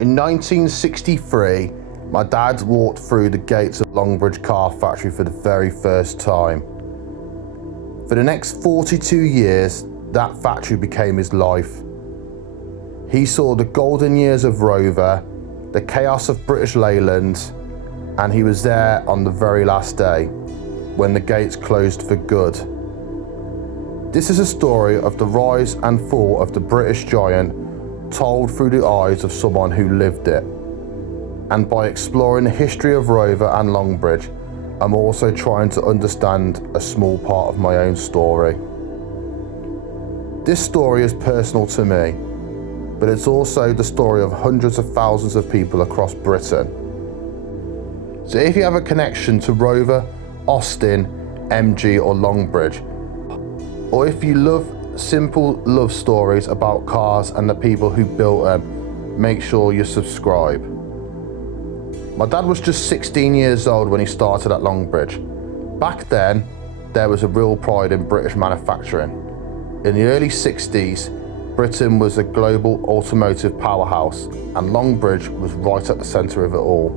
In 1963, my dad walked through the gates of Longbridge car factory for the very first time. For the next 42 years, that factory became his life. He saw the golden years of Rover, the chaos of British Leyland, and he was there on the very last day, when the gates closed for good. This is a story of the rise and fall of the British giant, told through the eyes of someone who lived it. And by exploring the history of Rover and Longbridge, I'm also trying to understand a small part of my own story. This story is personal to me, but it's also the story of hundreds of thousands of people across Britain. So if you have a connection to Rover, Austin, MG or Longbridge, or if you love simple love stories about cars and the people who built them, make sure you subscribe. My dad was just 16 years old when he started at Longbridge. Back then, there was a real pride in British manufacturing. In the early 60s, Britain was a global automotive powerhouse, and Longbridge was right at the centre of it all.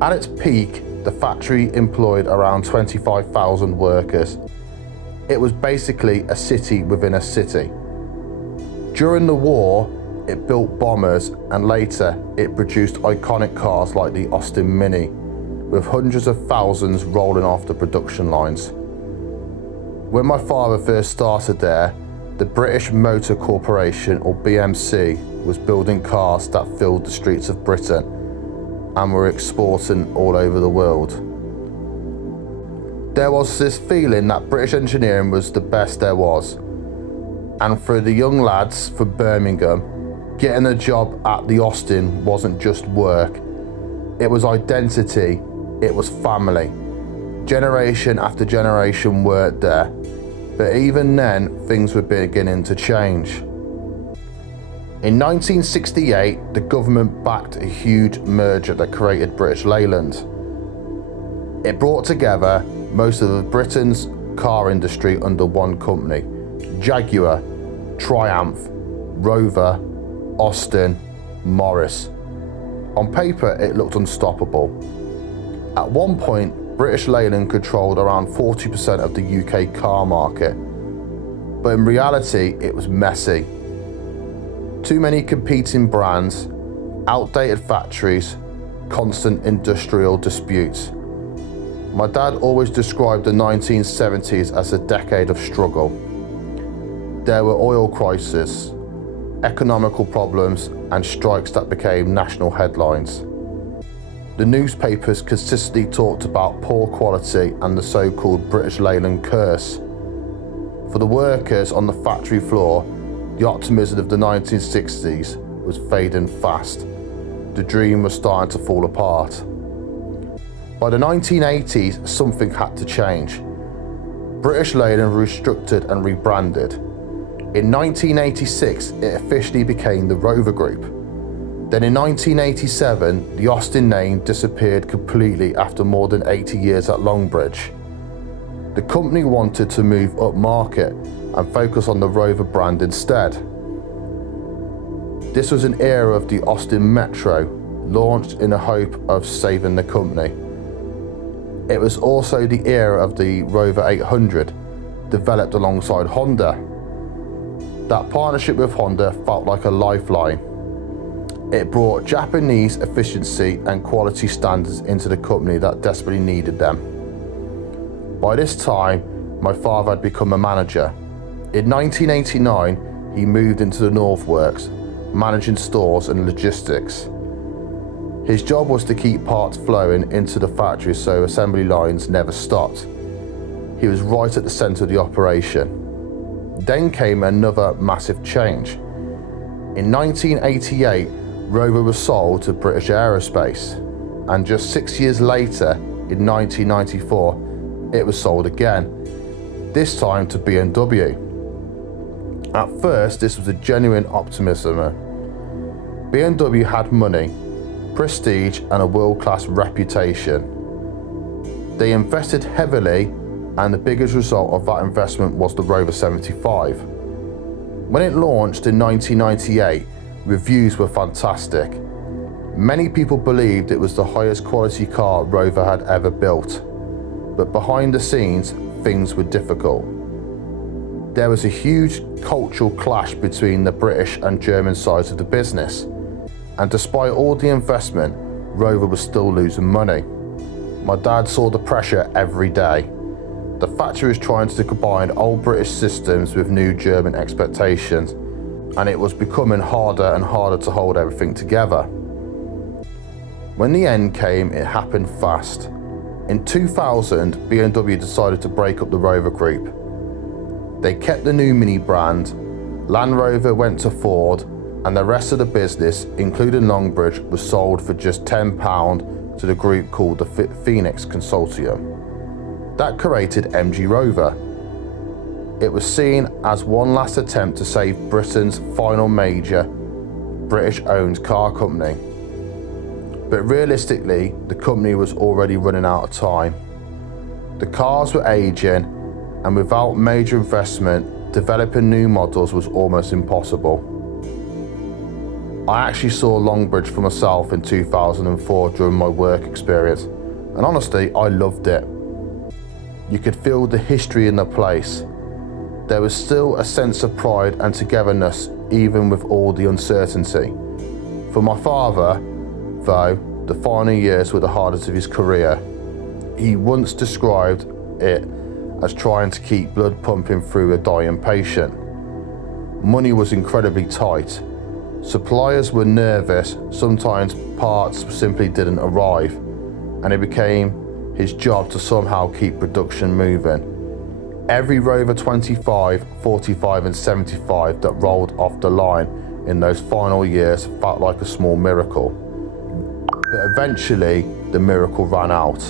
At its peak, the factory employed around 25,000 workers. It was basically a city within a city. During the war, it built bombers, and later it produced iconic cars like the Austin Mini, with hundreds of thousands rolling off the production lines. When my father first started there, the British Motor Corporation, or BMC, was building cars that filled the streets of Britain and were exporting all over the world. There was this feeling that British engineering was the best there was. And for the young lads from Birmingham, getting a job at the Austin wasn't just work. It was identity, it was family. Generation after generation worked there. But even then, things were beginning to change. In 1968, the government backed a huge merger that created British Leyland. It brought together most of Britain's car industry under one company: Jaguar, Triumph, Rover, Austin, Morris. On paper, it looked unstoppable. At one point, British Leyland controlled around 40% of the UK car market, but in reality, it was messy. Too many competing brands, outdated factories, constant industrial disputes. My dad always described the 1970s as a decade of struggle. There were oil crises, economical problems, and strikes that became national headlines. The newspapers consistently talked about poor quality and the so-called British Leyland curse. For the workers on the factory floor, the optimism of the 1960s was fading fast. The dream was starting to fall apart. By the 1980s, something had to change. British Leyland restructured and rebranded. In 1986, it officially became the Rover Group. Then in 1987, the Austin name disappeared completely after more than 80 years at Longbridge. The company wanted to move upmarket and focus on the Rover brand instead. This was an era of the Austin Metro, launched in the hope of saving the company. It was also the era of the Rover 800, developed alongside Honda. That partnership with Honda felt like a lifeline. It brought Japanese efficiency and quality standards into the company that desperately needed them. By this time, my father had become a manager. In 1989, he moved into the Northworks, managing stores and logistics. His job was to keep parts flowing into the factory so assembly lines never stopped. He was right at the centre of the operation. Then came another massive change. In 1988, Rover was sold to British Aerospace, and just 6 years later, in 1994, it was sold again, this time to BMW. At first, this was a genuine optimism. BMW had money, prestige and a world-class reputation. They invested heavily, and the biggest result of that investment was the Rover 75. When it launched in 1998, Reviews were fantastic. Many people believed it was the highest quality car Rover had ever built. But behind the scenes, things were difficult. There was a huge cultural clash between the British and German sides of the business. And despite all the investment, Rover was still losing money. My dad saw the pressure every day. The factory was trying to combine old British systems with new German expectations, and it was becoming harder and harder to hold everything together. When the end came, it happened fast. In 2000, BMW decided to break up the Rover group. They kept the new Mini brand, Land Rover went to Ford, and the rest of the business, including Longbridge, was sold for just £10 to the group called the Phoenix Consortium. That created MG Rover. It was seen as one last attempt to save Britain's final major British-owned car company. But realistically, the company was already running out of time. The cars were aging, and without major investment, developing new models was almost impossible. I actually saw Longbridge for myself in 2004 during my work experience, and honestly, I loved it. You could feel the history in the place. There was still a sense of pride and togetherness even with all the uncertainty. For my father, though, the final years were the hardest of his career. He once described it as trying to keep blood pumping through a dying patient. Money was incredibly tight. Suppliers were nervous, sometimes parts simply didn't arrive, and it became his job to somehow keep production moving. Every Rover 25, 45 and 75 that rolled off the line in those final years felt like a small miracle. But eventually, the miracle ran out.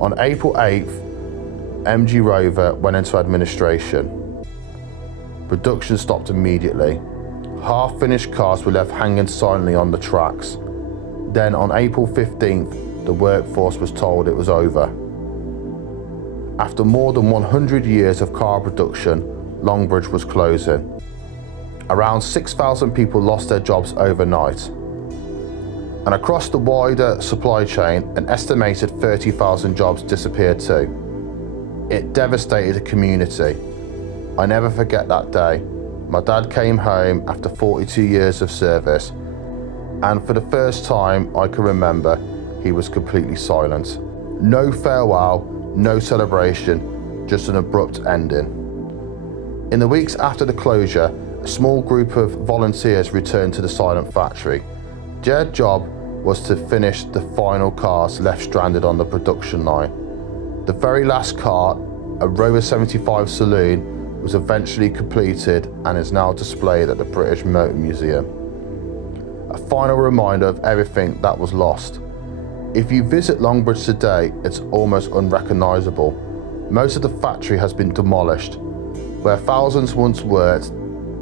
On April 8th, MG Rover went into administration. Production stopped immediately. Half-finished cars were left hanging silently on the tracks. Then on April 15th, the workforce was told it was over. After more than 100 years of car production, Longbridge was closing. Around 6,000 people lost their jobs overnight. And across the wider supply chain, an estimated 30,000 jobs disappeared too. It devastated the community. I never forget that day. My dad came home after 42 years of service, and for the first time I can remember, he was completely silent. No farewell, no celebration, just an abrupt ending. In the weeks after the closure, a small group of volunteers returned to the silent factory. Their job was to finish the final cars left stranded on the production line. The very last car, a Rover 75 Saloon, was eventually completed and is now displayed at the British Motor Museum. A final reminder of everything that was lost. If you visit Longbridge today, it's almost unrecognisable. Most of the factory has been demolished. Where thousands once worked,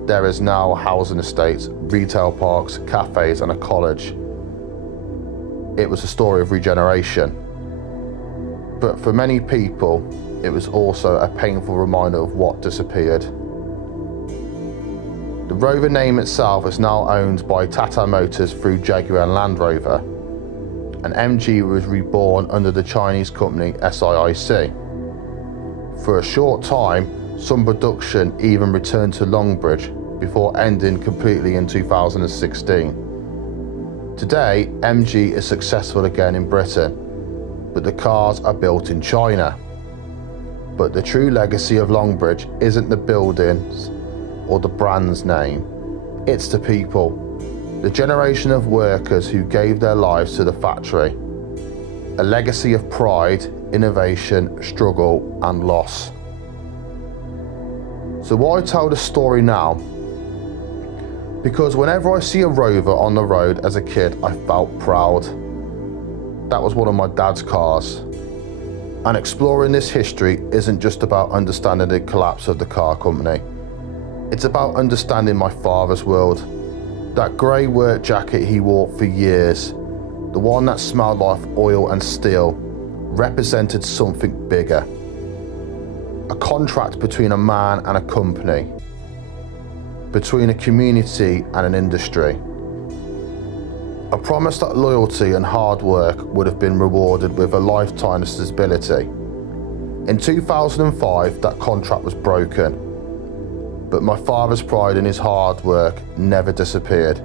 there is now housing estates, retail parks, cafes and a college. It was a story of regeneration. But for many people, it was also a painful reminder of what disappeared. The Rover name itself is now owned by Tata Motors through Jaguar and Land Rover, and MG was reborn under the Chinese company SAIC. For a short time, some production even returned to Longbridge before ending completely in 2016. Today, MG is successful again in Britain, but the cars are built in China. But the true legacy of Longbridge isn't the buildings or the brand's name, it's the people, the generation of workers who gave their lives to the factory. A legacy of pride, innovation, struggle and loss. So why tell the story now? Because whenever I see a Rover on the road as a kid, I felt proud. That was one of my dad's cars. And exploring this history isn't just about understanding the collapse of the car company. It's about understanding my father's world. That grey work jacket he wore for years, the one that smelled like oil and steel, represented something bigger. A contract between a man and a company. between a community and an industry. A promise that loyalty and hard work would have been rewarded with a lifetime of stability. In 2005, that contract was broken, but my father's pride in his hard work never disappeared.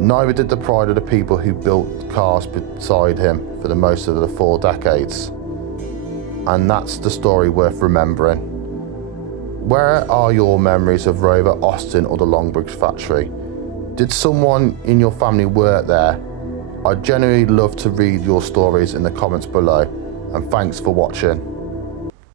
Neither did the pride of the people who built cars beside him for the most of the 4 decades. And that's the story worth remembering. Where are your memories of Rover, Austin or the Longbridge factory? Did someone in your family work there? I'd genuinely love to read your stories in the comments below, and thanks for watching.